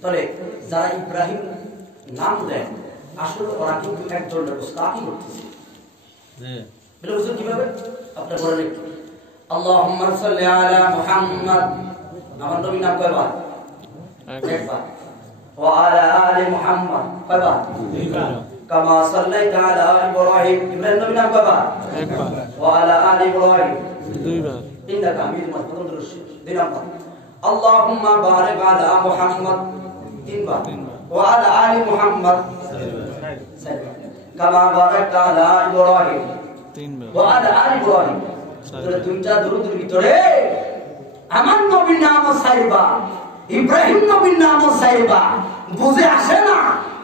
তাহলে যারা ইব্রাহিম নাম দেন আসলে ওরা কিন্তু এক ধরনের উস্তাদি করতেছে। বলে হুজুর কিভাবে? আপনার বলেন একটু আল্লাহুম্মা সাল্লি আলা মুহাম্মদ, আমার নবীর নাম কয়বার? একবার। ওয়া আলা আলি মুহাম্মদ কয়বার? দুইবার। কামা সাল্লাইতা আলা ইব্রাহিম, ইব্রাহিম নবীর নাম কয়বার? একবার। ওয়া আলা আলি ইব্রাহিম দুইবার। ইন্নাকা হামিদুম মাজিদ, দুই নাম্বার। আল্লাহুম্মা বারিক আলা মুহাম্মদ তিনবার। ওয়া আলা আলি মুহাম্মদ কামা বারাকতা আলা ইব্রাহিম তিনবার। ওয়া আলা আলি ইব্রাহিম, তাহলে দুইটা দুরূদের ভিতরে আমার নবীর নামও চাইবা, ইব্রাহিম নবীর নামও চাইবা। বুঝে আসে না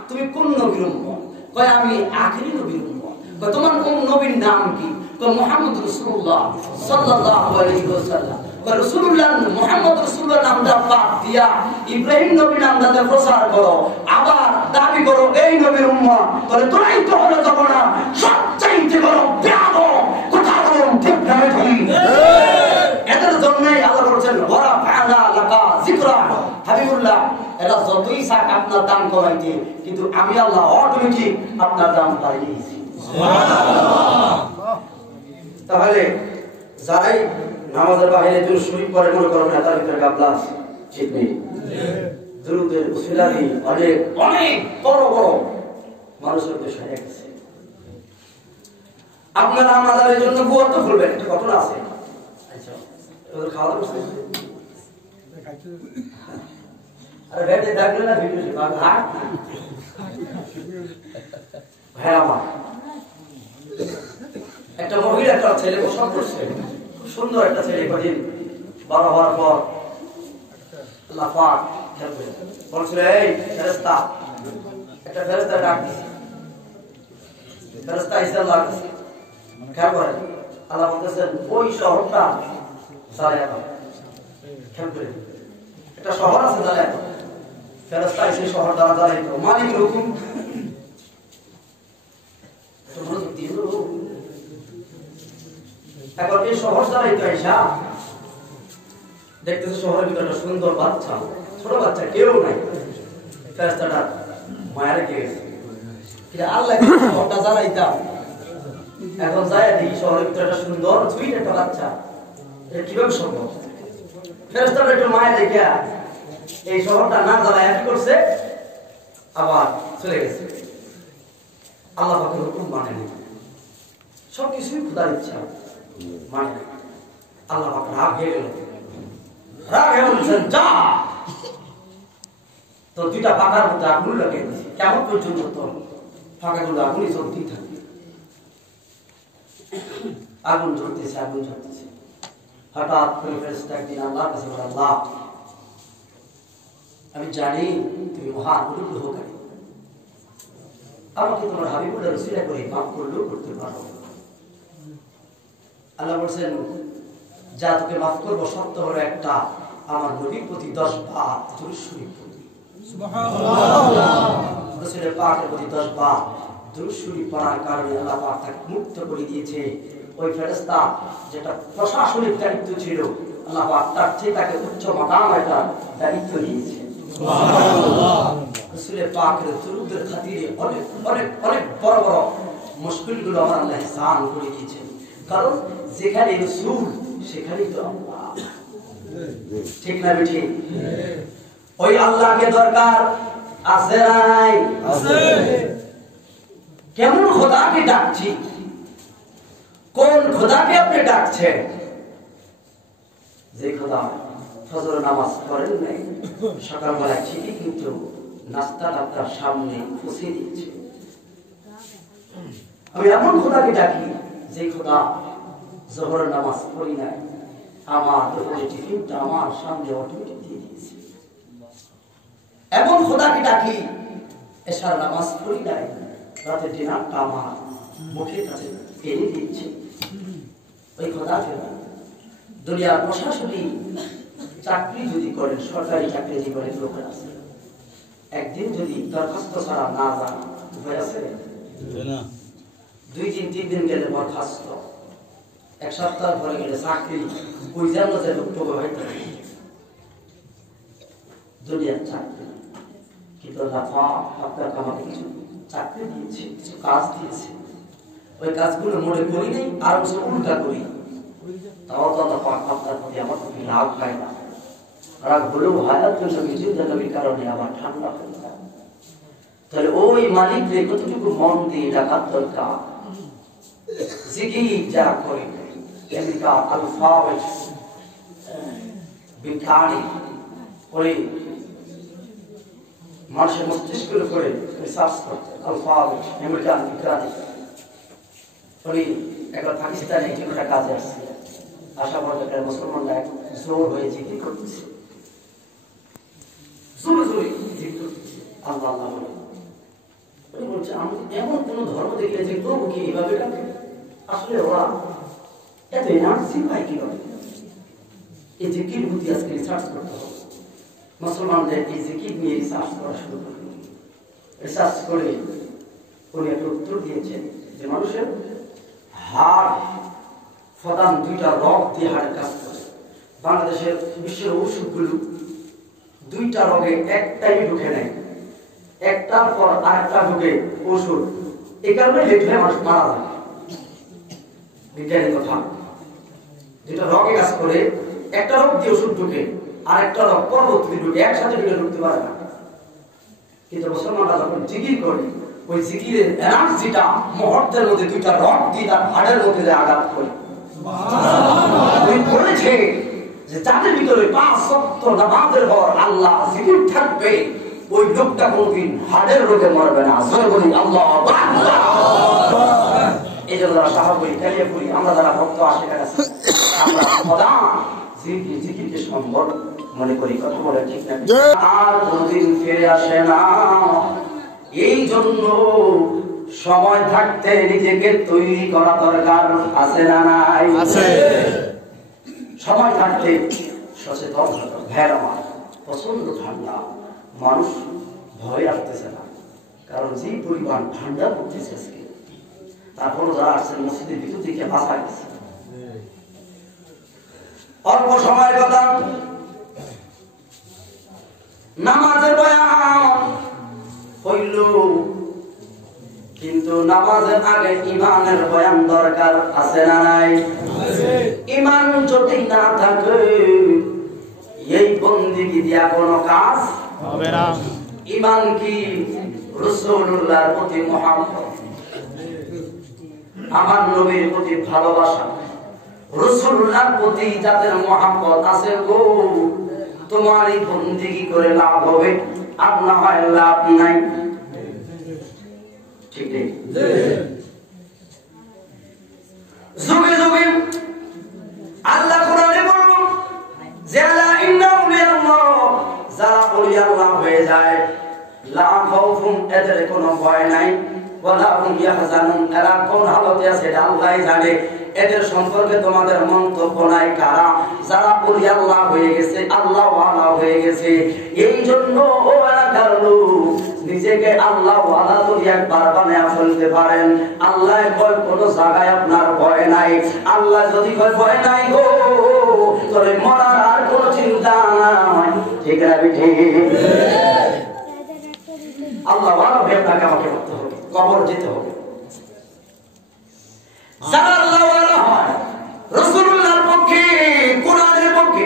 তুমি কোন নবীর উম্মত? কয় আমি আখিরি নবীর উম্মত। কয় তোমার নবীর নাম কি? কয় মুহাম্মদ রাসূলুল্লাহ সাল্লাল্লাহু আলাইহি ওয়াসাল্লাম। কয় রাসূলুল্লাহ মুহাম্মদ রাসূলুল্লাহ নামটা বাদ দিয়া ইব্রাহিম নবীর নামটা প্রচার করো, আবার দাবি করো এই নবীর উম্মত, তাহলে তোরাই তো হলো যাব না সবচাইতে বড় বেয়াদব। কথা বলুন ঠিক না ঠিক? এদের জন্যই আল্লাহ বলেছেন ওয়া ফাআনা লাকা যিকরা। হাবিবুল্লাহ এরা যতই চাক আপনার দাম কমাইতে, কিন্তু আমি আল্লাহ অটোমেটিক আপনার দাম বাড়িয়ে দিয়েছি। তাহলে যারাই নামাজের বাইরে দুরূদ শরীফ পড়ে মনে করেন না তার ভিতরে গাবলা আছে, ঠিক নেই। দুরূদের উসিলানি অনেক অনেক বড় বড় মানুষের পেশায় গেছে। আপনারা আমাদের জন্য গোয়ার তো খুলবেন, একটা ঘটনা আছে। আচ্ছা ওদের খাওয়া দাওয়া করছে? আরে বেটে দেখলেন না ভিডিও ভাই আমার একটা মহিলা একটা ছেলে প্রসব করছে, সুন্দর একটা ছেলে, কদিন বড় হওয়ার পর আল্লাহ পাক বলছিল এই ফেরেশতা, একটা ফেরেশতা ডাক দিছে। ফেরেশতা এসে আল্লাহর কাছে খেয়াল করেন, আল্লাহ বলতেছেন ওই শহরটা জ্বালায়া দাও। খেয়াল করে একটা শহর আছে জ্বালায়া দাও। ফেরেশতা এসে শহর দ্বারা জ্বালাইত, মালিক হুকুম। এখন এই শহর জ্বালাইতে আইসা দেখতেছে শহরের ভিতরে একটা সুন্দর বাচ্চা, ছোট বাচ্চা, কেউ নাই। ফেরেশতাটা মায়া রেখে গেছে, আল্লাহ শহরটা জ্বালাইতাম। এখন যায় দেখি শহরের ভিতরে একটা সুন্দর সুইট একটা বাচ্চা, এটা কিভাবে সম্ভব? ফেরেশতাটা একটু মায়া দেখে এই শহরটা না জ্বালায় কি করছে, আবার চলে গেছে। আল্লাহ পাকের হুকুম মানে না, সবকিছুই খোদার ইচ্ছা মানে না। আল্লাহ পাক রাগ হয়ে গেল, রাগ হয়ে বলছেন যা, তো দুইটা পাকার মধ্যে আগুন লাগিয়ে দিয়েছে। কেমন পর্যন্ত তো ফাঁকাগুলো আগুনই জ্বলতেই থাকবে। আগুন জ্বলতেছে, আগুন জ্বলতেছে। হঠাৎ করে ফেরেশতা একদিন আল্লাহর কাছে বলে, আল্লাহ আমি জানি তুমি মহান অনুগ্রহকারী, আমাকে তোমার হাবিবুল্লাহ রসিলা করে মাফ করলেও করতে পারো। আল্লাহ বলছেন যা তোকে মাফ করবো শর্ত হলো একটা, আমার নবীর প্রতি 10 বার দুরূদ শরীফ পড়বি। সুবহানাল্লাহ। রাসূলের পাকের প্রতি 10 বার দুরূদ শরীফ পড়ার কারণে আল্লাহ পাক তাকে মুক্ত করে দিয়েছে। ওই ফেরেশতা যেটা প্রশাসনিক দায়িত্ব ছিল, আল্লাহ পাক তার চেয়ে তাকে উচ্চ মাকাম একটা দায়িত্ব দিয়েছে। সুবহানাল্লাহ। রাসূলের পাকের দুরূদের খাতিরে অনেক অনেক অনেক বড় বড় মুশকিলগুলো আমার আল্লাহ ihsan করে দিয়েছেন। কারণ যেখানে রাসূল সেখানেই তো আল্লাহ, ঠিক না বেটি? ওই আল্লাহকে দরকার আছে নাই? আছে। কেমন খোদাকে ডাকছি, কোন খোদাকে আপনি ডাকছেন? যে খোদা ফজর নামাজ পড়েন নাই, সকালবেলা ঠিকই কিন্তু নাস্তাটা আপনার সামনে পৌঁছে দিয়েছে। আমি এমন খোদাকে ডাকি যে খোদা জোহরের নামাজ পড়ি নাই, আমার দুপুরে টিফিনটা আমার সামনে অটোমেটিক দিয়ে দিয়েছে। এমন খোদাকে ডাকি এশার নামাজ পড়ি নাই, রাতে ডিনারটা আমার মুখের কাছে এনে দিচ্ছে। ওই খোদাকে দুনিয়ার প্রশাসনিক চাকরি যদি করেন, সরকারি চাকরি জীবনের লোক আছে, একদিন যদি দরখাস্ত ছাড়া না যান ভয় আছে না? 2 দিন 3 দিন গেলে বরখাস্ত, 1 সপ্তাহ পরে গেলে চাকরি, ওই জন্য যে লোকটুকু হয়তো দুনিয়ার চাকরি কিন্তু আপনাকে আমাকে কিছু চাকরি দিয়েছে, কিছু কাজ দিয়েছে, ওই কাজগুলো মনে করি নেই, আর উল্টা করি, তাও তো আপনার প্রতি আমার প্রতি রাগ হয় না। রাগ হলেও হায়াত নবীর কারণে আমার ঠান্ডা হয়ে যায়। তাহলে ওই মালিকরে কতটুকু মন দিয়ে ডাকার দরকার। জিকির যারা করে আমেরিকা আলফাবেট বিজ্ঞানী করে মানুষের মস্তিষ্কের উপরে রিসার্চ করতে, আলফাবেট আমেরিকান বিজ্ঞানী উনি একবার পাকিস্তানে একটা কাজে আসছে, আশা করতে মুসলমানরা এক জোর হয়ে জিকির করতেছে, জোরে জোরে জিকির করতেছে আল্লাহ আল্লাহ বলে। উনি বলছে আমি এমন কোন ধর্ম দেখিয়েছি তবু কি এইভাবে ডাকে? আসলে ওরা এত এনার্জি পায় কিভাবে? এই জিকির বুদ্ধি আজকে রিসার্চ করতে হবে। মুসলমানদের এই জিকির নিয়ে রিসার্চ করা শুরু করবে। রিসার্চ করে উনি একটা উত্তর দিয়েছেন যে মানুষের হাড় প্রধান দুইটা রগ দিয়ে হাড়ের কাজ করে। বাংলাদেশের বিশ্বের ওষুধগুলো দুইটা রগে একটাই ঢুকে নেয়, একটার পর আরেকটা ঢুকে ওষুধ, এই কারণে লেট হয়ে মানুষ মারা যায়। বিজ্ঞানের কথা, দুইটা রগে কাজ করে, একটা রোগ দিয়ে ওষুধ ঢুকে আর একটা রোগ পরবর্তী ঢুকে, একসাথে ঢুকতে পারে না। কিন্তু মুসলমানরা যখন জিকির করে, ওই জিকিরের এনার্জিটা মুহূর্তের মধ্যে দুইটা রগ দিয়ে তার হাড়ের মধ্যে আঘাত করে। বলেছে যে যাদের ভিতরে ৫ ওয়াক্ত নামাজের পর আল্লাহ জিকির থাকবে, ওই লোকটা কোনদিন হাড়ের রোগে মরবে না। বলি আল্লাহ। এই জন্য যারা সাহাবী কালিয়াপুরি, আমরা যারা ভক্ত আশিকার আছি, আমরা সদা জিকিরকে সম্বল মনে করি। কথা বলে ঠিক না? আর কোনদিন ফিরে আসে না। এই জন্য সময় থাকতে নিজেকে তৈরি করা দরকার, আছে না নাই? আছে। সময় থাকতে সচেতন ভেড়া প্রচন্ড ঠান্ডা, মানুষ ভয় আসতেছে না, কারণ যে পরিমাণ ঠান্ডা পড়তেছে আজকে। তারপর যারা আসছেন মসজিদের ভিতর থেকে বাঁচা গেছে। অল্প সময়ের কথা, নামাজের বয়ান হইল, কিন্তু নামাজের আগে ইমানের বয়ান দরকার, আছে না নাই? ইমান যদি না থাকে এই বন্দেগী দিয়া কোনো কাজ হবে না। ইমান কি? রাসূলুল্লাহর প্রতি মহব্বত, আমার নবীর প্রতি ভালোবাসা, রাসূলুল্লাহর প্রতি যাদের মহব্বত আছে গো, তোমার এই বন্দেগী করে লাভ হবে আর না হয় লাভ নাই। ঠিক নেই? যুগে যুগে আল্লাহ কোরআনে বলল যে আলা ইন্না আউলিয়াল্লাহ, যারা আউলিয়া আল্লাহ হয়ে যায়, লা খাউফুন, এদের কোনো ভয় নাই, ওয়ালা হুম ইয়াহজানুন, এরা কোন হালতে আছে এটা আল্লাহই জানে। এদের সম্পর্কে তোমাদের মন্তব্য নাই। কারা? যারা আউলিয়া আল্লাহ হয়ে গেছে, আল্লাহ ওয়ালা হয়ে গেছে। এই জন্য ও এলাকার লোক, নিজেকে আল্লাহ ওয়ালা যদি একবার বানায় ফেলতে পারেন, আল্লাহ কয় কোনো জায়গায় আপনার ভয় নাই। আল্লাহ যদি কয় ভয় নাই গো, তবে মরার আর কোনো চিন্তা নাই। ঠিক না বেঠি? আল্লাহ ওয়ালা হয়ে আপনাকে আমাকে করতে হবে, কবর যেতে হবে। যারা আল্লাহ ওয়ালা হয়, রাসূলুল্লাহর পক্ষে, কোরআনের পক্ষে,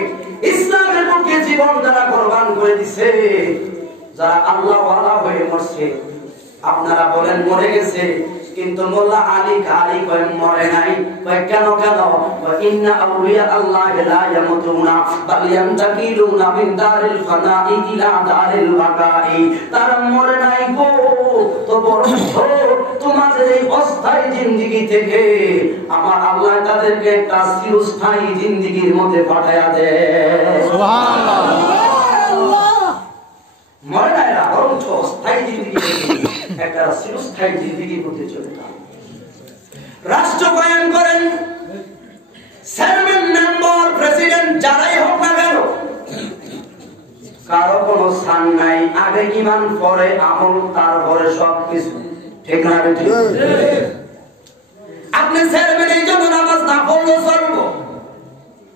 ইসলামের পক্ষে জীবন যারা কুরবান করে দিছে, যারা আল্লাহ ওয়ালা হয়ে মরছে, আপনারা বলেন মরে গেছে, কিন্তু মোল্লা আলী কারি কয় মরে নাই। কয় কেন? কেন? কয় ইন্না আউলিয়া আল্লাহ লা ইয়ামুতুনা বাল ইয়ান্তাকিলুনা মিন দারিল ফানাই ইলা দারিল বাকাই। তারা মরে নাই গো, তো বরং তোমাদের এই অস্থায়ী জিন্দেগি থেকে আমার আল্লাহ তাদেরকে একটা চিরস্থায়ী জিন্দেগির মধ্যে পাঠায়া দেয়। সুবহানাল্লাহ। মরে নাই না, বরং অস্থায়ী জিন্দেগি একটা চিরস্থায়ী জিন্দেগির মধ্যে চলে যায়। রাষ্ট্র বয়ান করেন, চেয়ারম্যান, মেম্বার, প্রেসিডেন্ট যারাই হোক না কেন, কারো কোনো স্থান নাই। আগে ইমান, পরে আমল, তারপরে সবকিছু। ঠিক না? আপনি চেয়ারম্যান, এই জন্য নামাজ না পড়লেও চলবো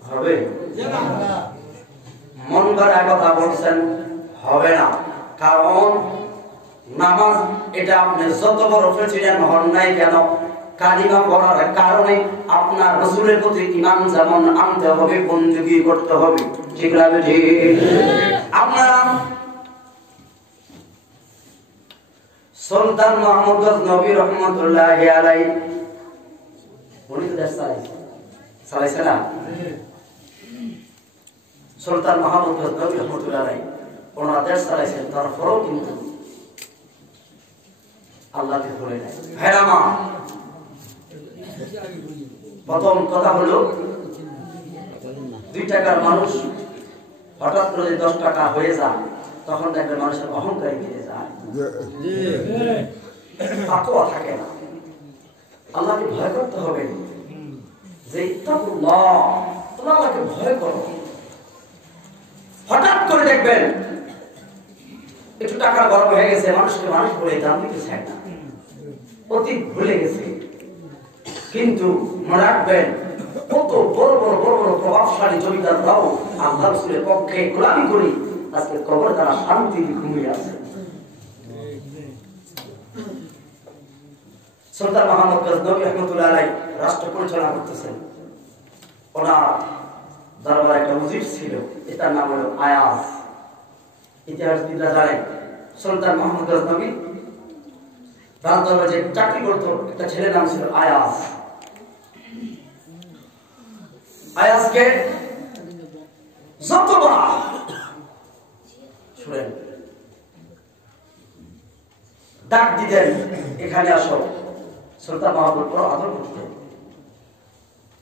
হবে? মন গড়া কথা বলছেন, হবে না। কারণ নামাজ এটা আপনি যত বড় প্রেসিডেন্ট হন নাই কেন, কালিমা পড়ার কারণে আপনার রাসূলের প্রতি ঈমান যেমন আনতে হবে, বندگی করতে হবে। ঠিক না বেঠি? আপনারা সুলতান মাহমুদ গজনবী রহমাতুল্লাহি আলাইহি উনি তো দেশ চালাইছে না? সুলতান মাহমুদ গজনবী রহমাতুল্লাহি আলাইহি ওনারা দেশ চালাইছেন, তারপরেও কিন্তু আল্লাহকে ভুলে নাই। ভাইরা মা, প্রথম কথা হলো 2 টাকার মানুষ হঠাৎ করে 10 টাকা হয়ে যায়, তখন দেখবেন মানুষের অহংকারী বেড়ে যায়, তাকওয়া থাকে না। আল্লাহকে ভয় করতে হবে, যে ইত্তাকুল্লাহ, তোমরা আল্লাহকে ভয় করো। হঠাৎ করে দেখবেন একটু টাকা গরম হয়ে গেছে, মানুষকে মানুষ বলে দাম দিতে চায় না, অতীত ভুলে গেছে। কিন্তু মনে রাখবেন, কত বড় বড় বড় বড় প্রভাবশালী জমিদাররাও আল্লাহ রাসূলের পক্ষে গোলামি করি আজকে কবর তারা শান্তি ঘুমিয়ে আছে। সুলতান মাহমুদ গজনবী রহমাতুল্লাহি আলাইহি রাষ্ট্র পরিচালনা করতেছেন। ওনার দরবারে একটা উজির ছিল, এটার নাম হলো আয়াজ। ইতিহাসবিদরা জানেন সুলতান মাহমুদ গজনবী তার দরবারে যে চাকরি করতো, একটা ছেলের নাম ছিল আয়াজ। আয়াজকে যতবার শুনেন ডাক দিতেন, এখানে আসো, সুলতান মাহমুদ বড় আদর করতেন।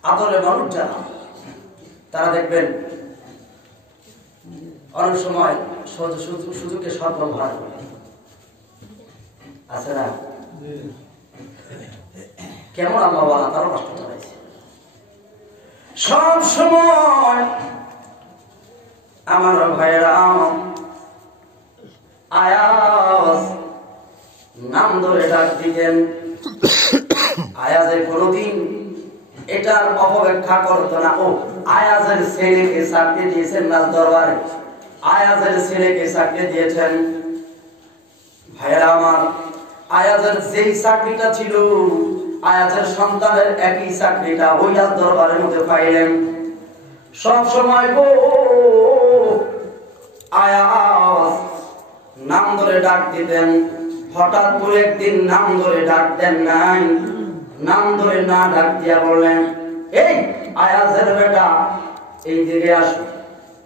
আদরের মানুষ যারা, তারা দেখবেন অনেক সময় সুযোগকে সদ্ব্যবহার করে, আছে না? কেমন আল্লাহ তারও কষ্ট চালাইছে। সব সময় আমার ভাইরা আয়াজ নাম ধরে ডাক দিতেন। আয়াজের কোনদিন এটার অপব্যাখ্যা করতো না। ও আয়াজের ছেলেকে চাকরি দিয়েছেন রাজ দরবারে, আয়াজের ছেলেকে চাকরি দিয়েছেন। ভাইরা আমার, আয়াজের যেই চাকরিটা ছিল, আয়াজের সন্তানের একই চাকরিটা ওই রাজ দরবারের মধ্যে পাইলেন। সব সময় গো আয়াজ নাম ধরে ডাক দিতেন। হঠাৎ করে একদিন নাম ধরে ডাক দেন নাই, নাম ধরে না ডাক দিয়া বললেন, এই আয়াজের বেটা এই দিকে আসো,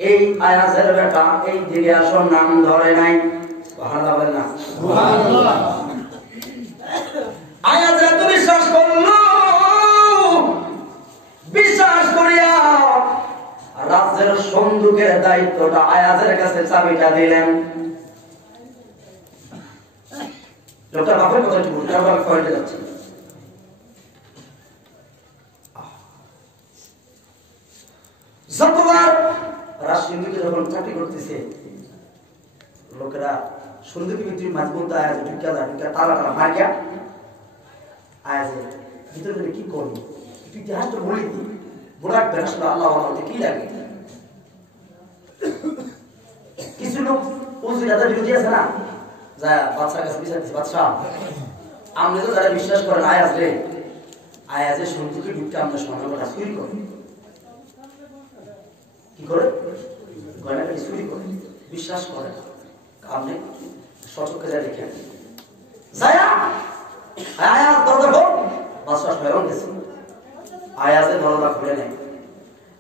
এই আয়াজের বেটা এই দিকে আসো। নাম ধরে নাই। সুবহানাল্লাহ বলেন না? সুবহানাল্লাহ। আয়াজ এত বিশ্বাস করলো, বিশ্বাস করিয়া রাজ্যের সন্দুকের দায়িত্বটা আয়াজের কাছে চাবিটা দিলেন। লোকটা বাপের কথা বলুন, তারপর পয়েন্টে যাচ্ছে। যতবার রাষ্ট্রীয় যখন চাকরি করতেছে, লোকেরা সন্দুকের ভিতরে মাঝবন্ধ আয়াজে ঢুকিয়া যায়, ঢুকিয়া তালা তালা মারিয়া আয়াজে ভিতরে কি করবো, ইতিহাসটা বলি দিই, বুড়াক বেড়াশোনা আল্লাহ কি লাগে। কিছু লোক উজিরাদের বিরোধী আছে না, যা বাচ্চার কাছে বিচার দিচ্ছে, বাচ্চা আপনি তো যারা বিশ্বাস করেন আয়াজ রে, আয়াজের সন্দুকে ঢুকতে আমরা সমানটা চুরি করি। কি করে? গয়নাটা চুরি করে, বিশ্বাস করে না। আপনি সচক্ষে যা দেখেন, আয়াজ দরজা খোল, বাচ্চা স্বয়ং গেছে, আয়াজের দরজা খুলে নেয়।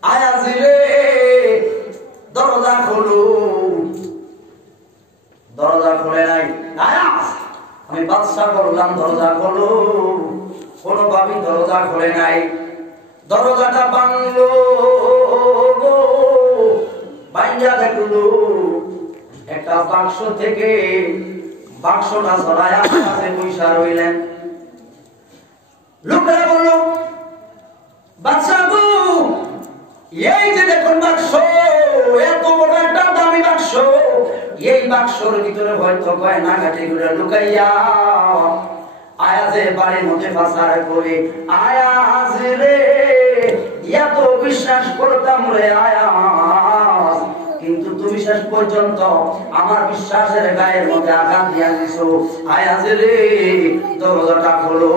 আয়াজ রে দরজা খোলো, দরজা খুলে নাই। আয়াজ আমি বাদশা করলাম, দরজা খোলো। কোনোভাবেই দরজা খুলে নাই। দরজাটা ভাঙলো, বাইঞ্জা দেখলো একটা বাক্স থেকে, বাক্সটা ছড়ায় কাছে পয়সা রইলেন। লোকেরা বলল, বাদশা গো, এই যে দেখুন বাক্স, এত বড় একটা দামি বাক্স, এই বাক্সর ভিতরে হয়তো গয়না গাটিগুলো লুকাইয়া আয়াজের বাড়ির মধ্যে পাচার করে। আয়াজ রে এত বিশ্বাস করতাম রে আয়াজ, কিন্তু তুমি শেষ পর্যন্ত আমার বিশ্বাসের গায়ের মধ্যে আঘাত দিয়া দিছো। আয়াজ রে দরজাটা খোলো,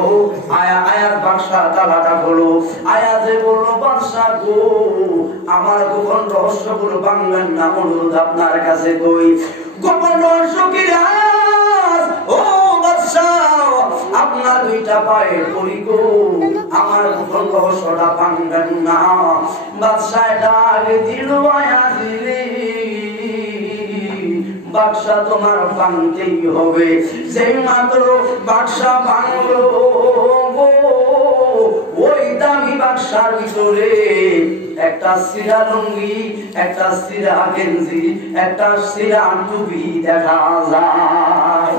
আয়াজ বাক্সা তালাটা খোলো। আয়াজে বললো বাদশা গো, আমার গোপন রহস্যগুলো ভাঙবেন না, অনুরোধ আপনার কাছে কই। গোপন রহস্য কি আয়াজ? ও বাদশা, আপনার দুইটা পায়ে পড়ি গো, আমার গোপন রহস্যটা ভাঙবেন না। বাদশা ডাক দিল আয়াজ রে, বাদশা তোমার ভাঙতেই হবে। সেই মাত্র বাদশা ভাঙলো, ওই দামি বাক্সার ভিতরে একটা সিরা লুঙ্গি, একটা সিরা গেঞ্জি, একটা সিরা টুপি দেখা যায়।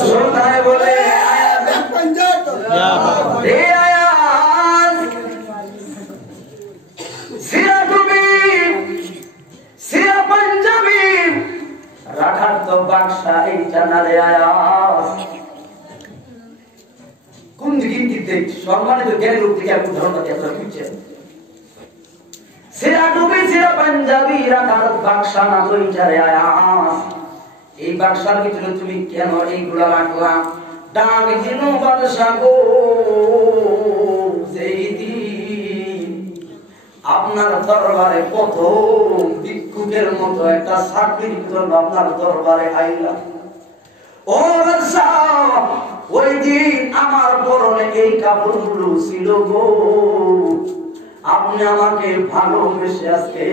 সুলতানে বলে সিরা টুপি, সিরা পাঞ্জাবি, রাখার তো বাক্সা এই জানালে আয়াস কোন দিকে দিতে সম্মানিত জ্ঞানী লোক থেকে আপনি ধর্ম দিয়ে আপনারা বুঝছেন। সিরা টুপি, সিরা পাঞ্জাবি, রাখার বাক্সা না তো এই জানালে আয়াস। এই বাক্সার ভিতরে তুমি কেন এইগুলা রাখলা? ডাক দিন বাদশা গো, যেই দিন আপনার দরবারে কত ভিক্ষুকের মতো একটা চাকরির জন্য আপনার দরবারে আইলাম, ও বাদশা ওই দিন আমার পরনে এই কাপড়গুলো ছিল গো। আপনি আমাকে ভালোবেসে আজকে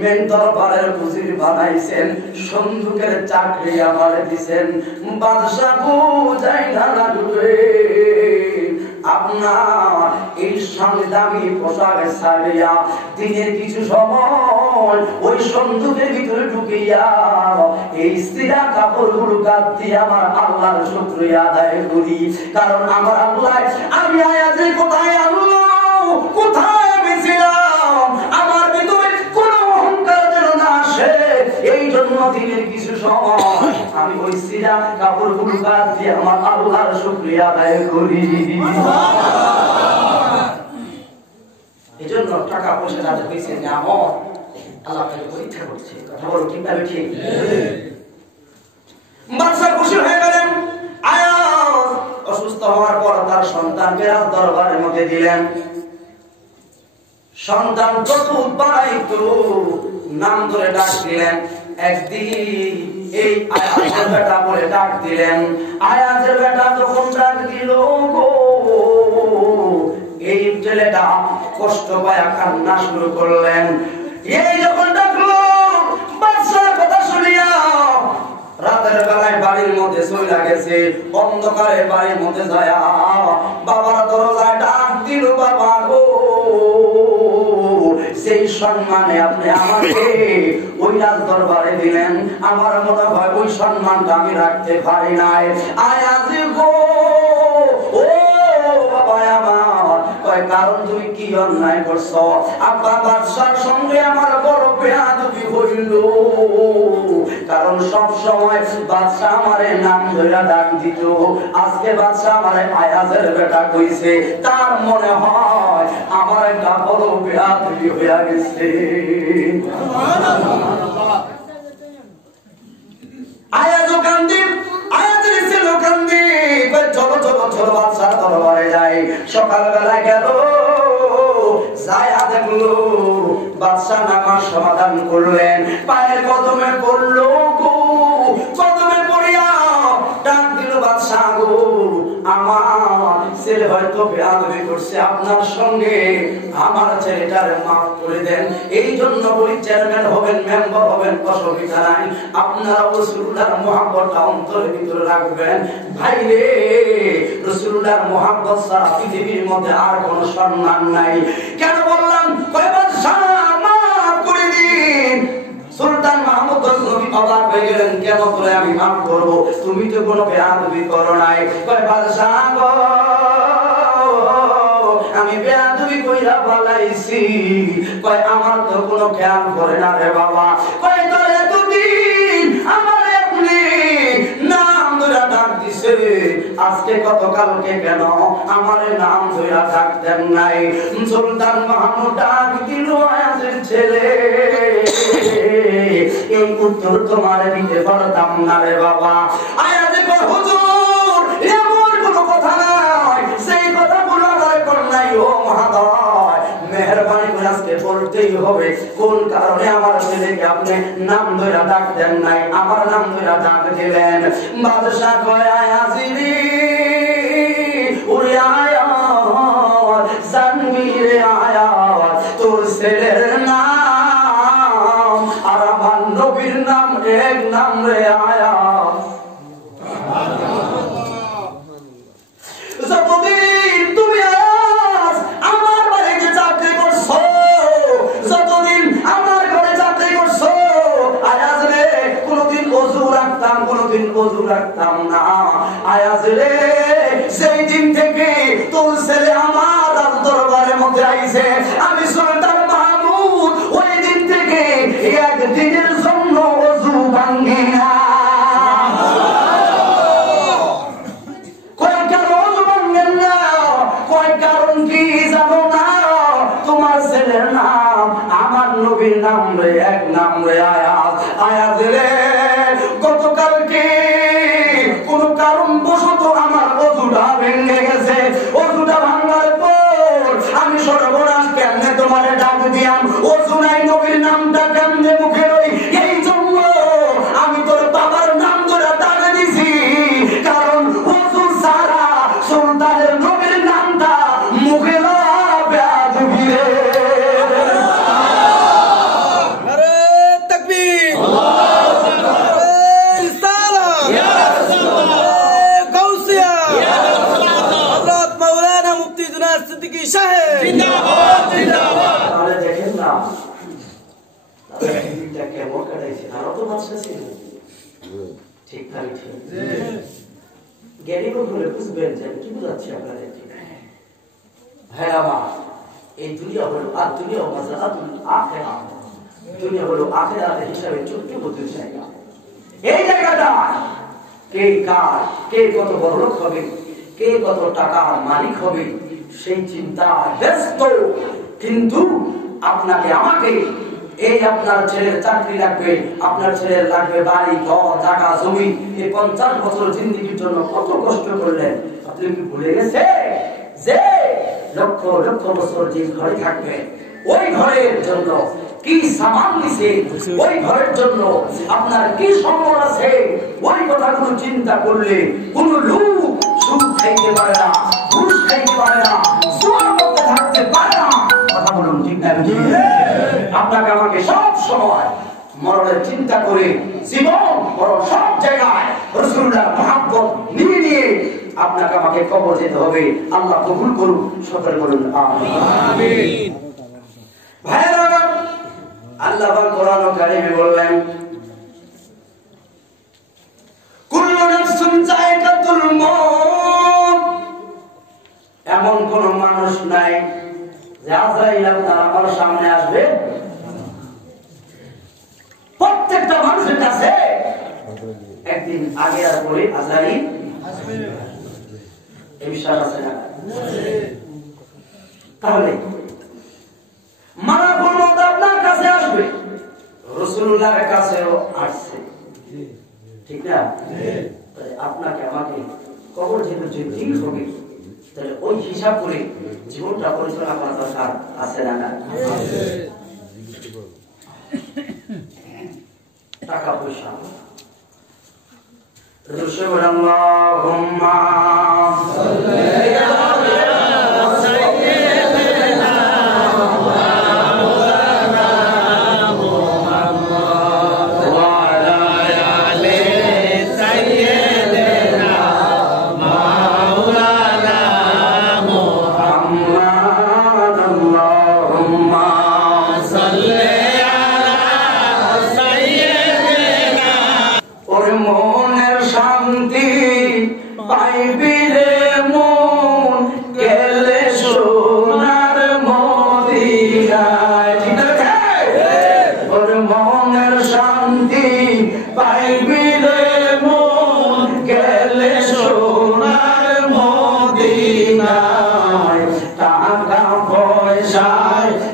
মেন দরবারের উজির বানাইছেন, সন্দুকের চাকরি আমারে দিছেন। বাদশা গো যাই না লাগবে, আপনার এই সামনে দামি পোশাকে ছাড়িয়া দিনের কিছু সময় ওই সন্দুকের ভিতরে ঢুকিয়া এই সিরা কাপড়গুলো গাদ দিয়ে আমার আল্লাহর শুকরিয়া আদায় করি। কারণ আমার আল্লাহ, আমি আয়াজে কোথায় আল্লাহ, কোথায় আমি ছিলাম, আমার ভিতরে কোন অহংকার যেন না আসে, এই জন্য দিনের কিছু সময় আমি ওই সিরা কাপড়গুলো গাদ দিয়ে আমার আল্লাহর শুকরিয়া আদায় করি। এই জন্য টাকা পয়সা যাতে হয়েছে নিয়ামত, আল্লাহ আপনাকে পরীক্ষা করছে। কথা বলো ঠিক না ঠিক? বাদশা খুশি হয়ে গেলেন। আয়াজ অসুস্থ হওয়ার পর তার সন্তানকে রাজ দরবারের মধ্যে দিলেন। সন্তান যত বাড়াইতো নাম ধরে ডাক দিলেন। একদিন এই আয়াজের বেটা বলে ডাক দিলেন। আয়াজের বেটা যখন ডাক দিল গো, এই ছেলেটা কষ্ট পায়া কান্না শুরু করলেন। এই যখন ডাকলো বাদশার কথা শুনিয়া রাতের বেলায় বাড়ির মধ্যে চলে গেছে, অন্ধকারে বাড়ির মধ্যে যায় বাবার দরজায় ডাক দিল, বাবা গো সেই সম্মানে আপনি আমাকে ওই রাজ দরবারে দিলেন, আমার মনে হয় ওই সম্মানটা আমি রাখতে পারি নাই। আয়াজ গো ও বাবা আমার, কয় কারণ তুমি কি অন্যায় করছো? আব্বা বাদশার সঙ্গে আমার বড় বেয়াদবি হইল, কারণ সব সময় বাদশা আমারে নাম ধরে ডাক দিত, আজকে বাদশা আমারে আয়াজের বেটা কইছে, তার মনে হয় আমার একটা বড় বেয়াদবি হইয়া গেছে। আয়াজ কান্দি, আয়াজের ছিল কান্দি, চলো চলো চলো বাদশার দরবারে যাই। সকালবেলা গেল, যায়া দেখলো বাদশা নামাজ সমাধান করলেন, পায়ের কদমে পড়লো গো, কদমে পড়িয়া ডাক দিল, বাদশা গো আমার ছেলে হয়তো বেয়াদবি করছে, আপনার সঙ্গে আমার ছেলেটার মাফ করে দেন। এই জন্য বলি চেয়ারম্যান হবেন, মেম্বার হবেন, অসুবিধা নাই, আপনারা রাসূলুল্লাহর মহব্বতটা অন্তরের ভিতরে রাখবেন। ভাই রে, রাসূলুল্লাহর মহব্বত ছাড়া পৃথিবীর মধ্যে আর কোনো সম্মান নাই। কেন বললাম? কয় বাদশা মাফ করে দিন। সুলতান মাহমুদ নবী অবাক হয়ে গেলেন, কেন করে আমি মাফ করব? তুমি তো কোনো বেয়াদবি করো নাই। কয় বাদশা গো আমি বেয়াদবি কইরা বলাইছি, কয় আমার তো কোনো খেয়াল করে না রে বাবা। কয় তো এতদিন আমার আপনি নাম ধরে ডাক দিছে, আজকে গতকালকে কেন আমার নাম ধইরা ডাকতেন নাই? সুলতান মাহমুদ ডাক দিল, আয়াজের ছেলে এই উত্তর তোমার দিতে পারতাম না রে বাবা। আয়াজে কয় হুজুর এমন কোনো কথা নাই, সেই কথাগুলো আমার কোন নাই। ও মহাদয় মেহেরবানি করে আজকে বলতেই হবে কোন কারণে আমার ছেলেকে আপনি নাম ধইরা ডাকতেন নাই, আমার নাম ধইরা ডাক দিলেন। বাদশা কয় আয়াজিরি ওরে আয়াত জানবি রে আয়াত তোর ছেলের নাম আর আমার নবীর নাম এক নাম রে আয়াত। যতদিন তুমি আয়াত আমার বাড়িতে চাকরি করছো, যতদিন আমার ঘরে চাকরি করছো আয়াজ রে কোনদিন ওযু রাখতাম, কোনদিন ওযু রাখতাম না। আয়াজ রে সেই দিন থেকে তোর ছেলে আমার দরবারের মধ্যে আইছে, আমি সুলতান মাহমুদ ওই দিন থেকে একদিনের জন্য ওযু ভাঙি না। কয় কারণ ভাঙেন না, কয় কারণ কি জানো না? তোমার ছেলের নাম আমার নবীর নাম রে এক নাম রে আয়াজ। আয়াজ রে গতকালকে কোন কারণ বশত আমার ওযুটা ভেঙে গেছে, ওযুটা ভাঙার পর আমি সর্বনাশ কেমনে তোমারে ডাক দিয়াম, ওযু নাই নবীর নামটা কেমনে মুখে লই, এই জন্য আমি তোর বাবার নাম ধরে ডাক দিছি। কারণ ওযু ছাড়া সুলতানের নবীর নামটা মুখে লবে আদবি রে। আরে তাকবীর, আল্লাহু আকবার, রিসালাত, ইয়া রাসূলুল্লাহ, গাউসিয়া, ইয়া রাসূলুল্লাহ, হযরত মাওলানা মুফতি জুনায়েদ সিদ্দিকী সাহেব জিন্দাবাদ জিন্দাবাদ। তাহলে দেখেন না দিনটা কেমন কাটাইছে, আরো তো বাচ্চা ছিল ঠিক তাই ঠিক জ্ঞানী বলে বুঝবেন যে আমি কি বুঝাচ্ছি আপনাদের। হ্যাঁ আমার এই দুনিয়া হলো আর দুনিয়া মাযরাতুল আখিরা, দুনিয়া হলো আখিরাতের হিসাবে ছোট্ট মতো জায়গা। এই জায়গাটা কে কার, কে কত বড় লোক হবে, কে কত টাকার মালিক হবে সেই চিন্তা ব্যস্ত। কিন্তু আপনাকে আমাকে এই আপনার ছেলের চাকরি লাগবে, আপনার ছেলের লাগবে বাড়ি ঘর জায়গা জমি, এই 50 বছর জিন্দেগির জন্য কত কষ্ট করলেন আপনি কি ভুলে গেছে যে লক্ষ লক্ষ বছর যে ঘরে থাকবে ওই ঘরের জন্য কি সামান দিছে, ওই ঘরের জন্য আপনার কি সম্পদ আছে, ওই কথাগুলো চিন্তা করলে কোন লোক সুখ খাইতে পারে না, ঘুষ খাইতে পারে না, জোয়ার মধ্যে থাকতে পারে না। কথা বলুন ঠিক না? আপনাকে আমাকে সব সময় মরণের চিন্তা করে জীবন মরণ সব জায়গায় রাসূলুল্লাহর মহব্বত নিয়ে নিয়ে আপনাকে আমাকে কবর যেতে হবে। আল্লাহ কবুল করুন, সকলে বলুন আমিন আমিন। ভাইরা আল্লাহ পাক কোরআন কারীমে বললেন কুল্লু নাফসিন যায়কাতুল মউত, এমন কোন মানুষ নাই যে আজরাইল আপনার আমার সামনে আসবে। প্রত্যেকটা মানুষের কাছে একদিন আগে আর পরে আজরাইল আসবে। এই বিশ্বাস আছে না? তাহলে মারা পর্যন্ত আপনার কাছে আসবে, রাসূলুল্লাহর কাছেও আসছে, ঠিক না? আপনাকে আমাকে কবর যেতেই হবে। তাহলে ওই হিসাব করে জীবনটা পরিচালনা করা দরকার আছে না? টাকা পয়সা মনের শান্তি পাইবি রে মন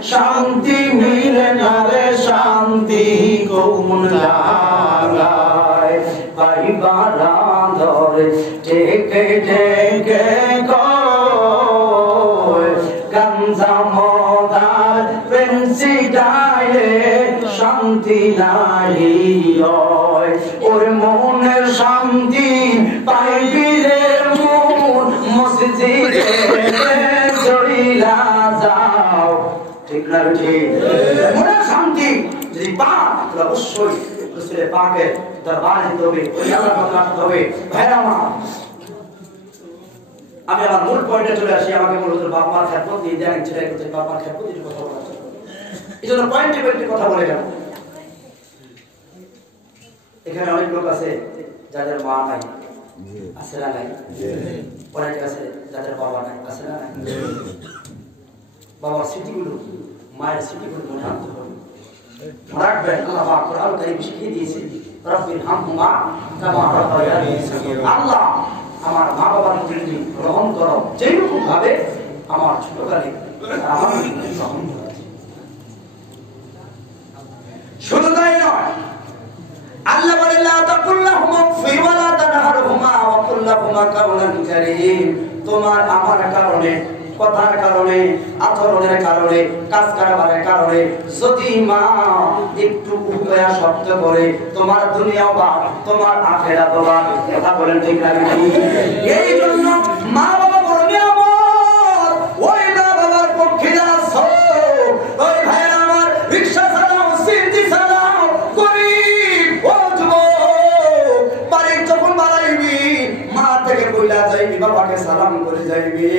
শান্তি মিলে না রে শান্তি কোন জায়গায় পাইবারা ধরে টেকে টেকে কয় গাঞ্জা মদার প্রেন্সি ডায়ে শান্তি নাই হয় ওর মনের শান্তি পাইবি রে মন মসজিদে চলিলা যাও ঠিক না ঠিক মনের শান্তি যদি পাও তাহলে অবশ্যই রাসূলের পাকের দরবারে যেতে হবে ওই আল্লাহর কথা আসতে হবে ভাইরা আমার আমি আমার মূল পয়েন্টে চলে আসি আমাকে মূলত বাপ মার খেদমত দিয়ে জানেন ছেলে করতে বাপ মার খেদমত দিয়ে কথা বলা এই জন্য পয়েন্টে পয়েন্টে কথা বলে যাব এখানে অনেক লোক আছে যাদের মা নাই আছে না নাই অনেক আছে যাদের বাবা নাই আছে না নাই বাবার স্মৃতিগুলো মায়ের স্মৃতিগুলো মনে আনতে হবে রাখবেন আল্লাহ পাক কোরআন কারীম শিখিয়ে দিয়েছে রব্বির হামহুমা কামা রাব্বায়ানি সগীরা আল্লাহ আমার মা বাবার প্রতি গ্রহণ করো যেরকম ভাবে আমার ছোটকালে আমার গ্রহণ করো শুধু তাই নয় আল্লাহ বলেন লা তাকুল্লাহুমা ফি ওয়া লা তানহারহুমা ওয়া কুল্লাহুমা কাওলান কারীম তোমার আমার কারণে কথার কারণে আচরণের কারণে কাজ কারবারের কারণে যদি মা একটু উপয়া শব্দ করে তোমার দুনিয়াও বা তোমার আখিরাতও বা কথা বলেন ঠিক না এই জন্য মা বাবা বড় নিয়ামত ওই মা বাবার পক্ষে যাচ্ছ ওই ভাইরা আমার রিকশা চালাও সিএনজি চালাও গরিব ও যুবক বাড়ি যখন বাড়াইবি মা থেকে কইলা যাইবি বাবাকে সালাম করে যাইবি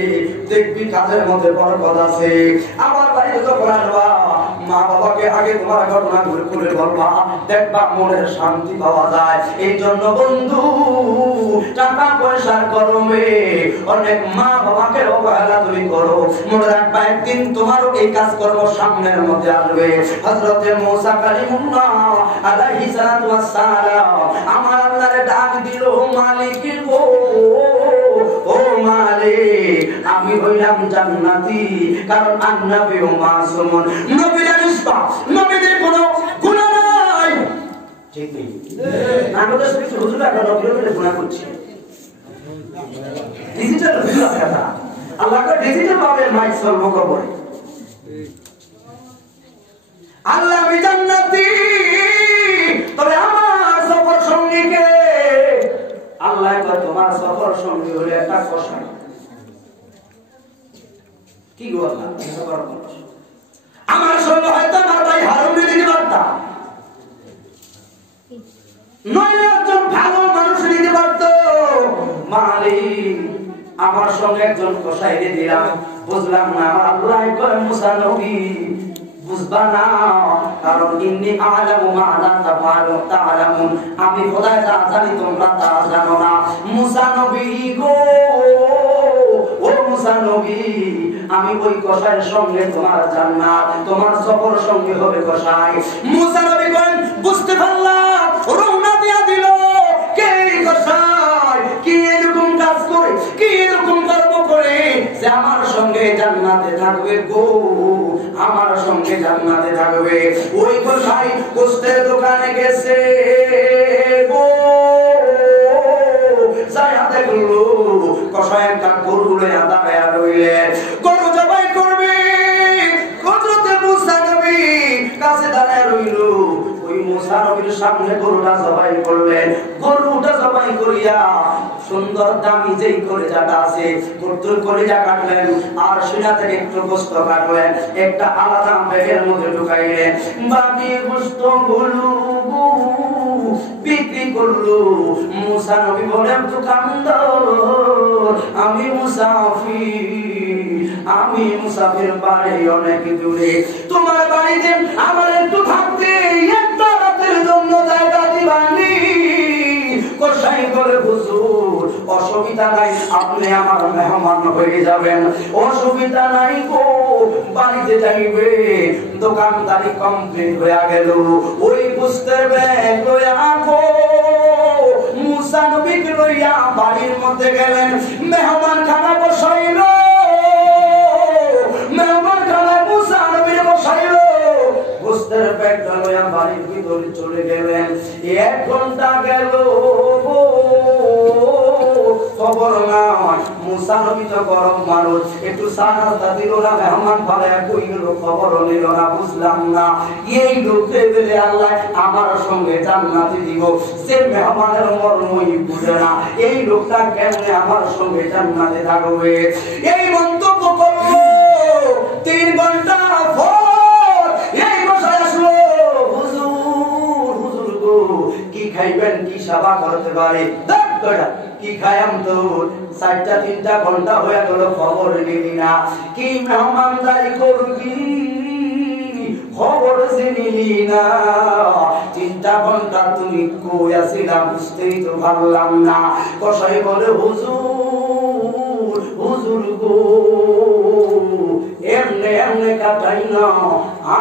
দেখবি কাজের মধ্যে বরকত আছে আমার বাড়িতে যখন আসবা মা বাবাকে আগে তোমার ঘটনা ঘুরে বলবা দেখবা মনের শান্তি পাওয়া যায় এই জন্য বন্ধু টাকা পয়সার গরমে অনেক মা বাবাকে অবহেলা তুমি করো মনে রাখবা একদিন তোমারও এই কাজ কর্ম সামনের মধ্যে আসবে হযরতে মুসা কালিমুল্লাহ আলাইহিস সালাতু ওয়াস সালাম আমার আল্লাহরে ডাক দিল মালিক গো ও মালিক আমি হইলাম জান্নাতি কারণ আন্নাবী ও মাসুমুন নবীরা নিষ্পাপ নবীদের কোনো গুনাহ নাই ঠিক নেই না আমাদের কিছু হুজুররা নবীদের গুনাহ করছে ডিজিটাল হুজুর আছে না আল্লাহকে ডিজিটাল ভাবে মাইক সলভ করে আল্লাহ আমি জান্নাতি তবে আমার সফর সঙ্গী কে আল্লাহ কয় তোমার সফর সঙ্গী হলো একটা কসাই কি গো আল্লাহ আমার সঙ্গে হয়তো আমার ভাই হারুন দিতে পারতাম নয় একজন ভালো মানুষ দিতে পারত মালিক আমার সঙ্গে একজন কসাই দিলাম বুঝলাম না আমার আল্লাহ কয় মুসা নবী বুঝবা না কারণ ইন্নী আ'লামু মা লা তা'লামুন আমি খোদায় যা জানি তোমরা তা জানো না মুসা নবী গো ও মুসা নবী আমি ওই কসাইয়ের সঙ্গে তোমার জান্নাত তোমার সফর সঙ্গে হবে কসাই মুসা নবী কইন বুঝতে পারলাম রওনা দিয়া দিল কে কসাই কি এরকম কাজ করে কি এরকম কর্ম করে যে আমার সঙ্গে জান্নাতে থাকবে গো আমার সঙ্গে জান্নাতে থাকবে ওই কসাই গোশতের দোকানে গেছে গো যায় দেখলো কসাই একটা গরু লইয়া দাঁড়ায়া রইলেন গরু জবাই করবে হযরতে মুসা নবী কাছে দাঁড়ায়া রইল ওই মুসা নবীর সামনে গরুটা জবাই করলেন গরুটা জবাই করিয়া সুন্দর দামি যেই কলিজাটা আছে গরুর কলিজা কাটলেন আর সেটা থেকে একটু গোশত কাটলেন একটা আলাদা ব্যাগের মধ্যে ঢুকাইলেন বাকি গোশত গুলো বিক্রি করলো মুসা নবী বলেন দোকানদার আমি মুসাফির বাড়ি অনেক দূরে তোমার বাড়িতে আমার একটু থাকতে একটা রাতের জন্য জায়গা দিবানি কসাই বলে হুজুর অসুবিধা নাই আপনি আমার মেহমান হয়ে যাবেন অসুবিধা নাই গো বাড়িতে যাইবে দোকানদারি কমপ্লিট হয়ে গেল ওই বুঝতে ব্যাগ লইয়া গো মুসা নবীকে লইয়া বাড়ির মধ্যে গেলেন মেহমান খানা বসাইল মেহমান খানা মুসা নবীর মুসা নবী তো গরম মানুষ, একটু চা নাস্তা দিল না, মেহমান ভালো কই গেল, খবর নিল না, বুঝলাম না। এই লোকে বলে আল্লাহ আমার সঙ্গে জান্নাতে দিব, সে মেহমানের মর্মই বুঝে না এই লোকটা কেমনে আমার সঙ্গে জান্নাতে থাকবে। এই মন্তব্য করলো 3 ঘন্টা পর এই বসায় আসলো, হুজুর গো কি খাইবেন, কি সেবা করতে পারে, কি খায়াম তোর 4-3 ঘন্টা হয়ে গেল, খবর নিলি না, কি মেহমানদারি করবি খবর নিলি না, 3 ঘন্টা তুমি কই আসিলা বুঝতেই তো পারলাম না। কসাই বলে হুজুর গো এমনে এমনে কাটাই না,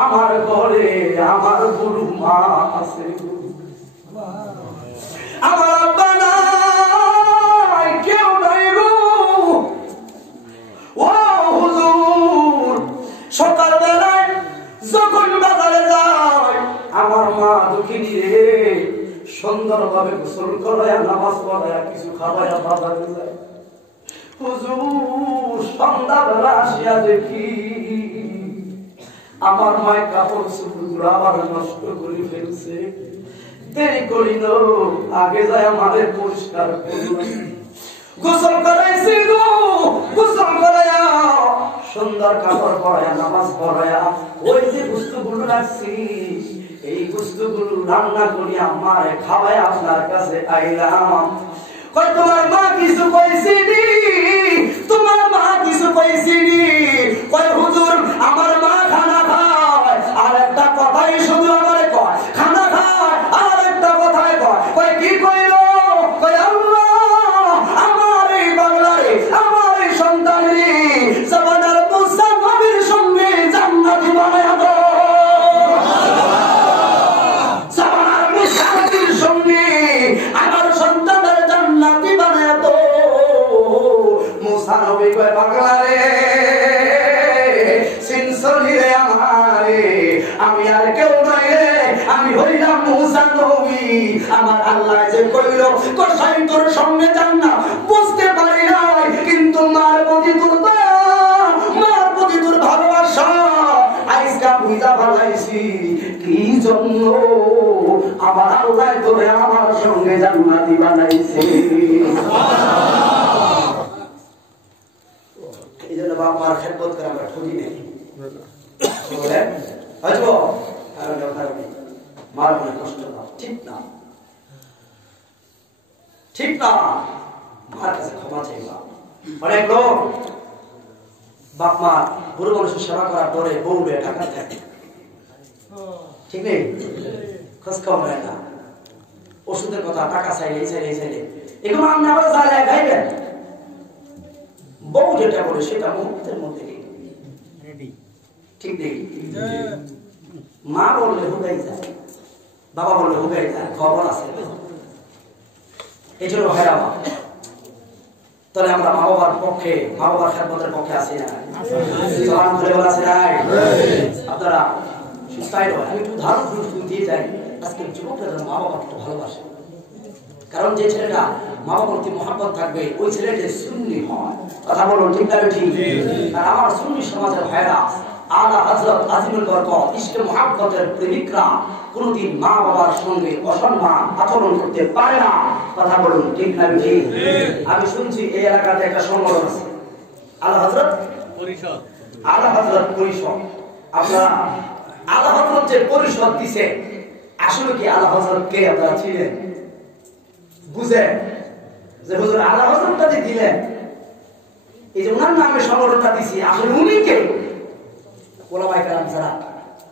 আমার ঘরে আমার গুরু মা আছে, আমার আব্বা নাই, কেউ নাই গো। ও হুজুর সকালবেলায় যখন বাজারে যায় আমার মা দুঃখিনী রে সুন্দরভাবে গোসল করায় নামাজ পড়ায় কিছু খাওয়ায় বাজারে যায়। হুজুর সন্ধ্যাবেলা আসিয়া দেখি আমার মায়ের কাপড় চোপড় আবার নষ্ট করে ফেলছে, দেরি করিল আগে যায় আমারে পরিষ্কার করল, গোসল করাইছি গো, গোসল করাইয়া সুন্দর কাপড় পরাইয়া নামাজ পড়াইয়া ওই যে বস্তুগুলো রাখছি এই বস্তুগুলো রান্না করি আমার খাওয়াই আপনার কাছে আইলাম। কই তোমার মা কিছু কইছি নি, তোমার মা কিছু কইছি নি? কই হুজুর আমার মা খানা খায়, আর একটা কথাই শুধু আমারে কয় খানা খায়, আর একটা কথাই কয়, কই কি কইলো, কই আল্লাহ আমার এই বাংলারে আমার এই সন্তানরে জামানার মুসা নবীর সঙ্গে জান্নাতি বানায়া দাও, জামানার মুসা নবীর সঙ্গে আমার সন্তানের জান্নাতি বানায়া দাও। মুসা নবী কয় বাংলারে সিনসলি রে আমারে, আমি আর কেউ নই রে, আমি হইলাম মুসা নবী। আমার আল্লাহ যে কইল কসাই তোর সঙ্গে জান্নাত বুঝতে পারি নাই, কিন্তু মার প্রতি তোর দয়া, মার প্রতি তোর ভালোবাসা আইসা বুঝা বানাইছি, কি জন্য আমার আল্লাহ তোরে আমার সঙ্গে জান্নাতি বানাইছে। এই জন্য বাপ মার খেদমত করে আমরা ঠকি নেই, মার মনে কষ্ট না, ঠিক না, ঠিক না, মার কাছে ক্ষমা চাইবা। অনেক লোক বাপ মা বুড়ো মানুষের সেবা করার পরে বউ বেয়ে টাকা থাকে, ঠিক নেই, খোঁজ খবর হয় না, ওষুধের কথা টাকা চাইলে এই চাইলে এই চাইলে, এগুলো আপনি আবার জ্বালায় খাইবেন। বউ যেটা বলে সেটা মুহূর্তের মধ্যে, ঠিক নেই, মা বললে হুগাই যায়, বাবা বললে হুগাই যায়, খবর আছে। এই জন্য ভাইরা তাহলে আমরা মা বাবার পক্ষে, মা বাবার খেদমতের পক্ষে আছি না, আপনারা আমি একটু ধারণ দিয়ে যাই। আজকের যুবকরা যেন মা বাবাকে একটু ভালোবাসে, কারণ যে ছেলেটা মা বাবার প্রতি মহব্বত থাকবে ওই ছেলেটা সুন্নি হয়, কথা বলুন ঠিক না ঠিক? আর আমার সুন্নি সমাজের ভাইরা আলা হযরত আজিমুল বরকত ইশকে মহব্বতের প্রেমিকরা কোনদিন মা বাবার সঙ্গে অসম্মান আচরণ করতে পারে না, কথা বলুন ঠিক না ঠিক? আমি শুনছি এই এলাকাতে একটা সংগঠন আছে আলা হযরত পরিষদ, আলা হযরত পরিষদ। আপনারা আলা হযরত যে পরিষদ দিছে আসলে কি আলা হযরত কে আপনারা চিনেন, বুঝেন যে হুজুর আলা হযরতটা যে দিলেন, এই যে ওনার নামে সংগঠনটা দিছি আসলে উনি কে? ওলামায়ে কেরাম ছাড়া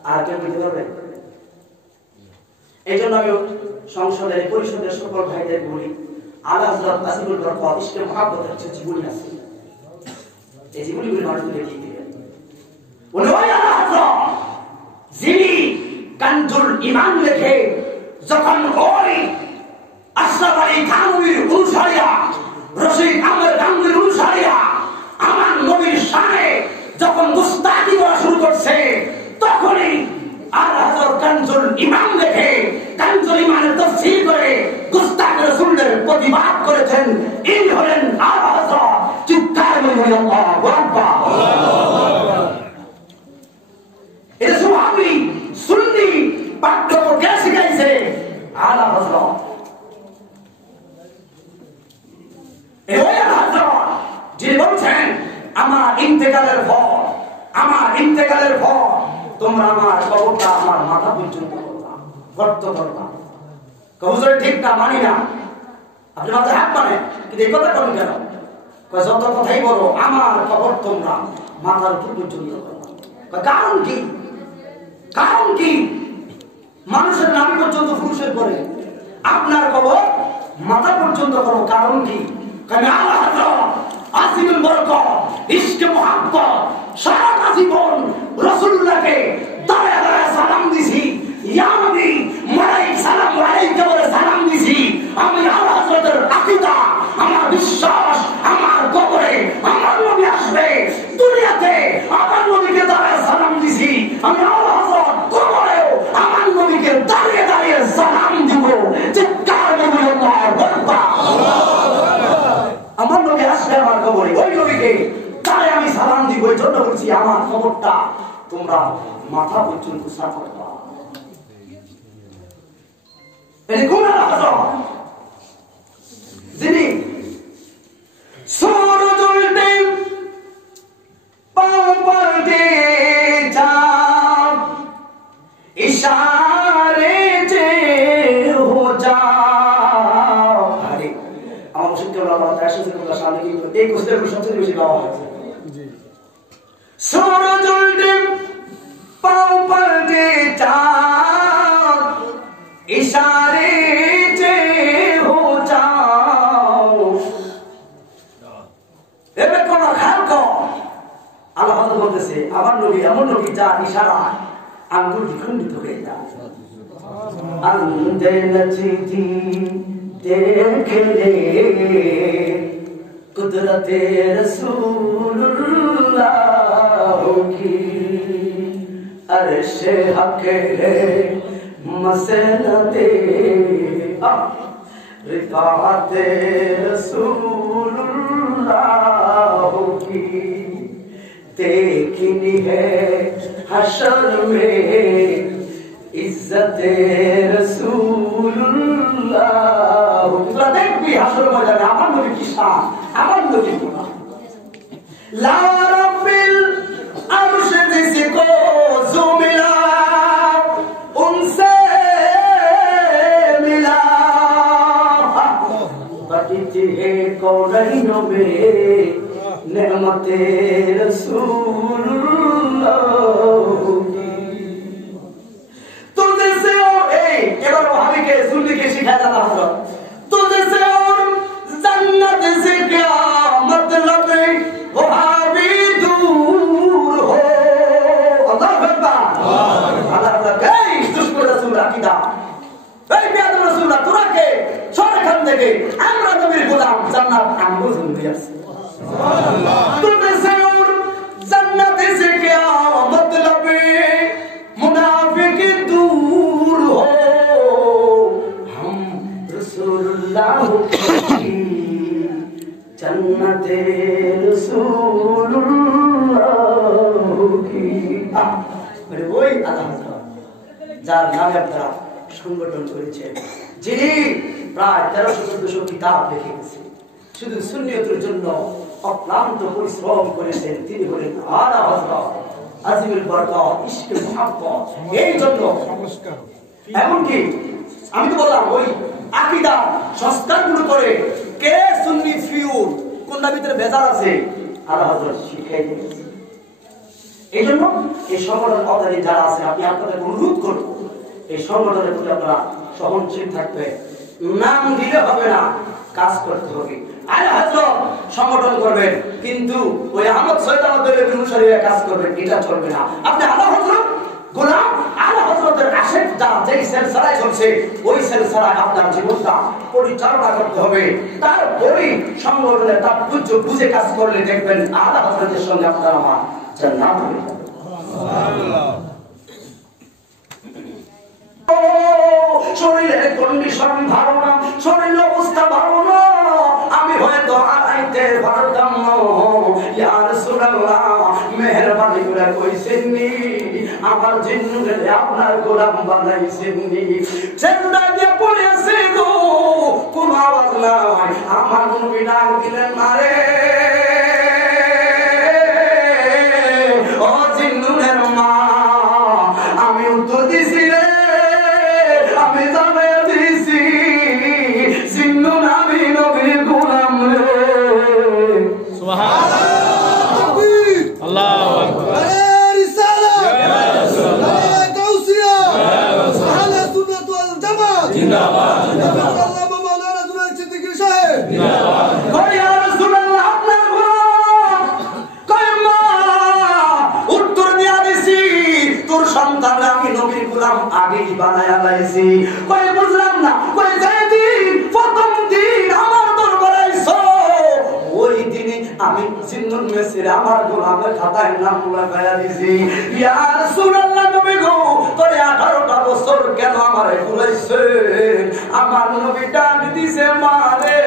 আর কেউ বলতে পারবে? এই জন্য আমি সংসদের পরিষদের সকল ভাইদের বলি আলা হযরত আজিমুল বরকত ইশকে মহব্বতের যে জীবনী আছে এই জীবনীগুলি মানুষকে দেখিয়ে দিবেন। উনি ওই আলা হযরত যিনি কানজুল ঈমান লেখে যখন ওই আশরাফ আলী থানভীর অনুসারীরা, রশিদ আহমেদ গাঙ্গুহির অনুসারীরা আমার নবীর শানে যখন গুস্তাখি করা শুরু করছে তখনই আলা হযরত কানজুল ঈমান লেখে কানজুল ঈমানের তাফসীর করে গুস্তাখ রাসূলের প্রতিবাদ করেছেন। ইনি হলেন আলা হযরত ওয়াহাবি সুন্নি পাঠ্যক্রম কে শিখাইছে? আলা হযরত। এই আলা হযরত যিনি বলছেন আমার ইন্তেকালের পর তোমরা আমার কবরটা আমার মাথা পর্যন্ত করবা, গর্ত করবা। হুজুর ঠিক না, মানি না। আপনি মাথায় হাত মানে কিন্তু এই কথা করেন কেন? যত কথাই বলো আমার কবর তোমরা মাথার উপর পর্যন্ত করবা। কারণ কি? কারণ কি? মানুষের নাম পর্যন্ত পুরুষের করে, আপনার কবর মাথা পর্যন্ত করো। কারণ কি? কারণ আল্লাহ আজিমুল বরকত ইশকে মুহাব্বত সারা জীবন রাসূলুল্লাহকে দাঁড়ায় দাঁড়ায় সালাম দিছি, ইয়া নবী মালাইক সালাম আলাইকা বলে সালাম দিছি। আমি আল্লাহ হযরতের আকীদা, আমার বিশ্বাস, আমার কবরে আমার নবী আসবে, দুনিয়াতে আমার নবীকে দাঁড়ায় সালাম দিছি। আমি আল্লাহ হযরত কবরেও আমার নবীকে দাঁড়িয়ে দাঁড়িয়ে সালাম দিব। চিৎকার করে আল্লাহু আকবার। আমার নবী আসবে আমার কবরে, ওই নবীকে তাই আমি সালাম দিব। এই জন্য বলছি আমার কবরটা তোমরা মাথা পর্যন্ত সাফ করবা। এই কোন আল্লাহ যিনি সূরজ উল্টে পাও পাল্টে চাঁদ ইশারে যে হো যাও। আরে আমার মুশকিল হলো আমার তাশাসুরুল্লাহ সামনে কিন্তু এই কোশ্চেনের সবচেয়ে বেশি গাওয়া হয়েছে। জি, সূরজ উল্টে পাও পাল্টে চাঁদ ইশারে যে হো যাও। এবে কোন খালক আল্লাহ হযরত বলতেছে আমার নবী এমন নবী যার ইশারায় আঙ্গুল দ্বিখণ্ডিত হয়ে যায়। আন্দে নচতি দেখে রে কুদরতে রাসূলুল্লাহ কি আরশে হকে মসনদে रिफ़ाते रसूलुल्लाह की देखनी है हशर में इज्जते रसूलुल्लाह। তোরা দেখবি হাসর ময়দানে আমার নবী কি শান, আমার নবী গুনাহ। লা রব্বিল আরশ जिसको जो मिला उनसे कौनों में नेमते रसूलुल्लाह तुझे से और एबार वहाबी के सुन्नी के सिखाया जाता है तुझे से और जन्नत से क्या मतलब है वहाबी दूर हो। अल्लाह अकबर अल्लाह अल्लाह दुश्मन रसूल अकीदा এই বেয়াদব রাসূলুল্লাহ তোরা কে সরে খান থেকে আমরা নবীর গোলাম জান্নাত আমগো জন্য আছে সুবহানাল্লাহ। তুমে সে और जन्नत से क्या मतलब मुनाफिक दूर हो हम रसूलुल्लाह की जन्नत रसूलुल्लाह की। আরে ওই আল্লাহ যার নামে আপনারা সংগঠন করেছে, যিনি প্রায় 1300-1400 কিতাব লিখে গেছেন, শুধু সুন্নিয়তের জন্য অক্লান্ত পরিশ্রম করেছেন, তিনি হলেন আলা হযরত আজিমুল বরকত ইশকে মুহাব্বত। এই জন্য এমনকি আমি তো বললাম ওই আকীদা সংস্কারগুলো করে কে সুন্নি ফিউর কোনটা ভিতরে ভেজাল আছে আলা হযরত শিখাই দিয়েছেন। এই জন্য এই সংগঠন পদাধিকারী যারা আছে আপনি আপনাদের অনুরোধ করুন এই সংগঠনের প্রতি আপনারা সহনশীল থাকবে। নাম দিলে হবে না, কাজ করতে হবে। আলা হযরত সংগঠন করবেন কিন্তু ওই আহমদ সৈয়দ আহমদের অনুসারীরা কাজ করবেন, এটা চলবে না। আপনি আলা হযরত গোলাম আলা হযরতের আশেক যা যেই সিলসিলায় চলছে ওই সিলসিলায় আপনার জীবনটা পরিচালনা করতে হবে। তারপরে সংগঠনের তাৎপর্য বুঝে কাজ করলে দেখবেন আলা হযরতের সঙ্গে আপনার আমার জান্নাত হবে। সুবহানাল্লাহ। শরীরের কন্ডিশন ভালো না, শরীরের অবস্থা ভালো না, আমি হয়তো আড়াইতে পারতাম না। ইয়া রাসূলুল্লাহ মেহেরবানি করে কইছেন নি আমার জিন্নুরে আপনার গোলাম বানাইছেন নি চেষ্টা দিয়ে পড়েছে গো কোন আওয়াজ নাই আমার নবী ডাক দিলেন মারে ও জিন্নুরের মা আমি উত্তর দিছি রে আমি জানাই দিছি জিন্নু আমি নবীর গোলাম রে সুবহানাল্লাহ আল্লাহু আকবার রিসালা গাউসিয়া আহলে সুন্নাত ওয়াল জামাত জিন্দাবাদ আল্লাহ মাওলানা জুনায়েদ সিদ্দিকী সাহেব জিন্দাবাদ কই ইয়া রাসূলুল্লাহ আপনার গোলাম কই মা উত্তর দিয়া দিছি তোর সন্তান আমি নবীর গোলাম আগেই বানায়া লাইছি কই বুঝলাম না কই যেদিন প্রথম দিন আমার দরবারে আইছো ওই দিনই আমি জিন্নুল মেসির আমার গোলামের খাতায় নাম লাগায়া দিছি ইয়া রাসূলুল্লাহ নবী গো তোরে 18টা বছর কেন আমারে ভুলাইছে আমার নবী ডাক দিছে মারে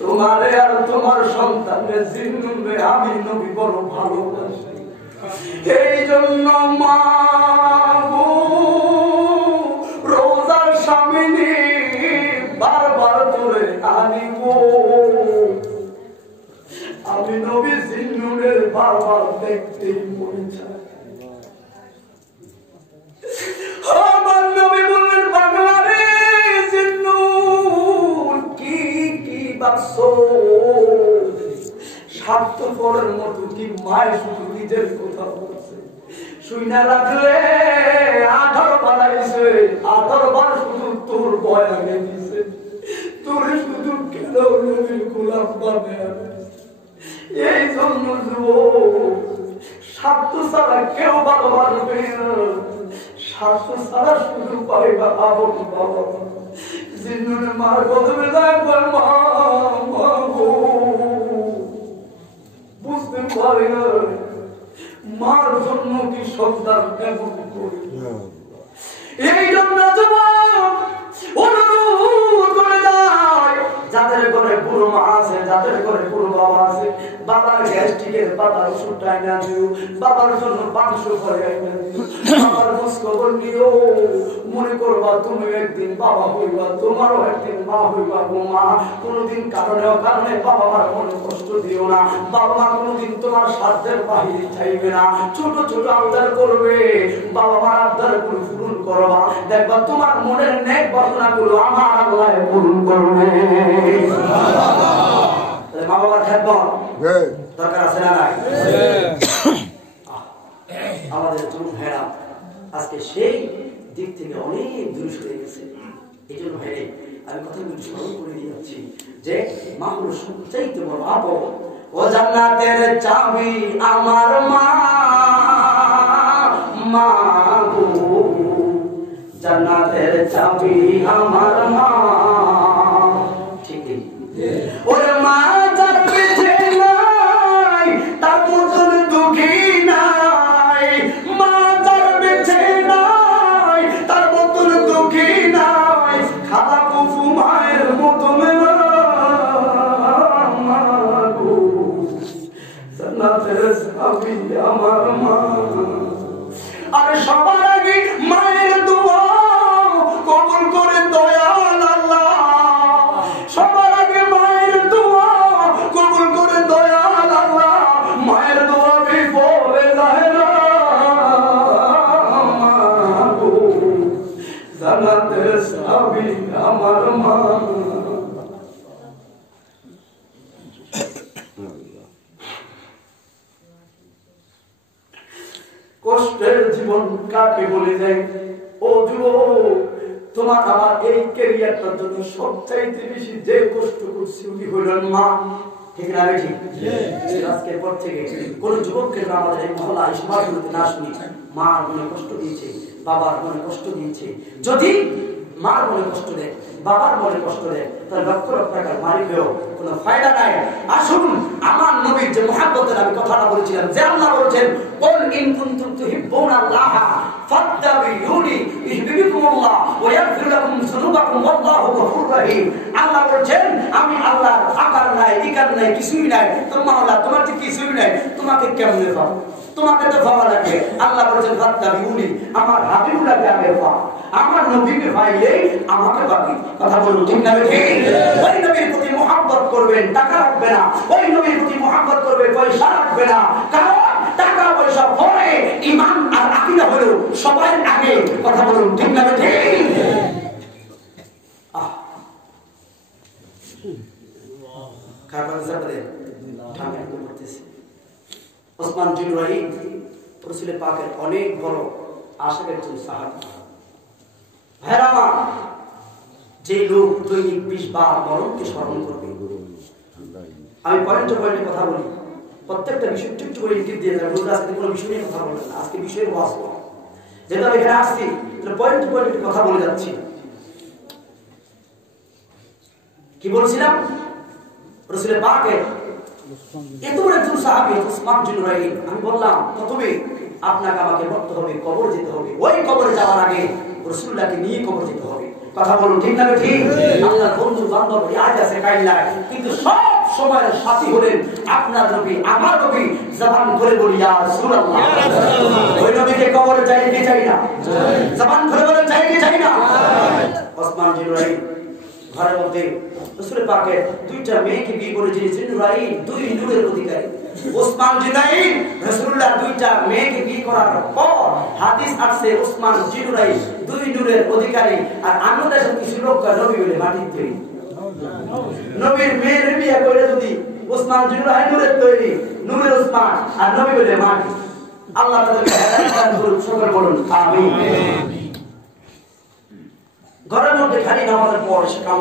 তোমারে আর তোমার সন্তানের জিন্নুলে আমি নবী বড় ভালোবাসি এই জন্য মা গো রোজার সামিনী বারবার তোরে আনিব আমি নবী জিন্নুলের বারবার দেখতেই মনে চাই আমার নবী বললেন বাংলারে জিন্নুল কি কি বাসো স্বার্থপরের মতো কি মায় শুধু নিজের কথা বলছে শুইনা রাখলে 18 বার আইছে 18 বার শুধু তোর বয়ানে দিছে তোর শুধু কেন নবীর গোলাম বানায় এই জন্য স্বার্থ ছাড়া কেউ ভালোবাসবে না স্বার্থ ছাড়া শুধু পাইবা আপন বাবা জিন্নুনের মার কদমে রাখবার মা গো বুঝতে পারে না মার জন্য কি সন্তান এমন করি এই জন্য যুবক অনুরোধ করে যায় যাদের ঘরে বুড়ো মা আছে যাদের ঘরে বুড়ো বাবা আছে বাবার গ্যাস্ট্রিকের পাতার ওষুধটা এনে দিও বাবার জন্য মাংস করে এনে দিও বাবার খোঁজ খবর নিও মনে করবা তুমি একদিন বাবা হইবা তোমারও একদিন মা হইবা গো মা কোনোদিন কারণে বাবা মার মনে কষ্ট দিও না বাবা মা কোনোদিন তোমার সাধ্যের বাহিরে চাইবে না ছোট ছোট আবদার করবে বাবা মার আবদার গুলো পূরণ করবা দেখবা তোমার মনের নেক বাসনা গুলো আমার আল্লাহ পূরণ করবে মা বাবার খেদমত দরকার আছে না নাই আমাদের যুবক ভাইরা আজকে সেই দিক থেকে অনেক দূরে সরে গেছে এই জন্য ভাইরে আমি কথাগুলো স্মরণ করে দিয়ে যাচ্ছি যে মা হলো সবচাইতে বড় আপদ ও জান্নাতের চাবি আমার মা মা গো জান্নাতের চাবি আমার মা ঠিক ওরে মা যার পেছে নাই তার মতন দুঃখী নাই মা যার পেছে নাই তার মতন দুঃখী নাই খালা কুফু মায়ের মতন জান্নাতের চাবি আমার মা আর সবার আগে মায়ের দোয়া কবুল করে দয়াল আল্লাহ সবার আগে মায়ের দোয়া কবুল করে দয়াল আল্লাহ মায়ের দোয়া বিফলে যায় না জান্নাতের চাবি আমার মা কষ্টের জীবন কাকে বলে যায় ও যুবক তোমার আমার এই ক্যারিয়ারটার জন্য সবচাইতে বেশি যে কষ্ট করছি উনি হইলেন মা ঠিক না ঠিক আজকের পর থেকে কোন যুবককে আমাদের এই মহল্লা এই সমাজগুলোতে না শুনি মা মনে কষ্ট দিয়েছে বাবার মনে কষ্ট দিয়েছে যদি মার মনে কষ্ট দেয় বাবার মনে কষ্ট দেয় তাহলে লক্ষ লক্ষ টাকার মালিকেও কোনো ফায়দা নাই আসুন আমার নবীর যে মহব্বতের আমি কথাটা বলেছিলাম যে আল্লাহ বলছেন কুল ইন কুনতুম তুহিব্বুনাল্লাহ ফাত্তাবিউনি ইউহিব্বুকুমুল্লাহ ওয়া ইয়াগফির লাকুম যুনুবাকুম ওয়াল্লাহু গফুরুর রহিম আল্লাহ বলছেন আমি আল্লাহর আকার নাই ইকার নাই কিছুই নাই তোমার আল্লাহ তোমার কি কিছুই নাই তোমাকে কেমনে পাবো তোমাকে তো পাওয়া আল্লাহ বলেছেন ফাত্তাবিউনি, আমার হাবিবুল্লাহকে আগে পাও, আমার নবীকে পাইলে আমাকে বাকি। কথা বলুন ঠিক না ঠিক? ওই নবীর প্রতি মুহাব্বত করবেন, টাকা রাখবে না। ওই নবীর প্রতি মুহাব্বত করবে, পয়সা রাখবে না। কারণ টাকা পয়সা পরে, ঈমান আর আকীদা হলো সবার আগে। কথা বলুন ঠিক না ঠিক? ওসমান বিন রাইন রাসূল পাকের অনেক বড় আশিক একজন সাহাবী। ভাইরা, যে লোক দৈনিক 20 বার মরণকে স্মরণ করবে, আমি পয়েন্টে পয়েন্টে কথা বলি, প্রত্যেকটা বিষয় একটু করে ইঙ্গিত দিয়ে যাবে। রোজ আজকে কোনো বিষয় নিয়ে কথা বলবেন না, আজকে বিষয়ের ওয়াজ করব। যেহেতু আমি এখানে আসছি, পয়েন্টে পয়েন্টে কথা বলে যাচ্ছি। কি বলছিলাম? রাসূল পাকের এত বড় একজন সাহাবী ওসমান বিন রাইন। আমি বললাম প্রথমে আপনাকে আমাকে মরতে হবে, কবর যেতে হবে। ওই কবরে যাওয়ার আগে রাসূলুল্লাহকে নিয়ে কবর যেতে হবে। কথা বলুন ঠিক না ঠিক? আপনার বন্ধু বান্ধব আজ আছে কাল নাই, কিন্তু সব সময়ের সাথী হলেন আপনার নবী, আমার নবী। জবান খুলে বলি ইয়া রাসূলুল্লাহ, ওই নবীকে কবরে যাই কি চাই না? জবান খুলে বলেন যাই কি চাই না? ওসমান বিন রাইন ঘরের মধ্যে রাসূল পাকের দুইটা মেয়েকে বিয়ে করে দিয়েছেন। রাইন দুই নূরের অধিকারী। ওসমান বিন রাইন রাসূলুল্লাহ দুইটা মেয়েকে বিয়ে করার পর হাদিস আসছে ওসমান বিন রাইন দুই নূরের অধিকারী। আর আমাদের কিছু লোক নবী বলে মাটির তৈরি। নবীর মেয়ের বিয়ে করে যদি ওসমান বিন রাইন নূরের তৈরি, নূরের ওসমান, আর নবী বলে মাটি। আল্লাহ তাআলাকে হেদায়েত দান করুন, সকলে বলুন আমিন। ঘরের মধ্যে খালি নামাজের পর সে কাজ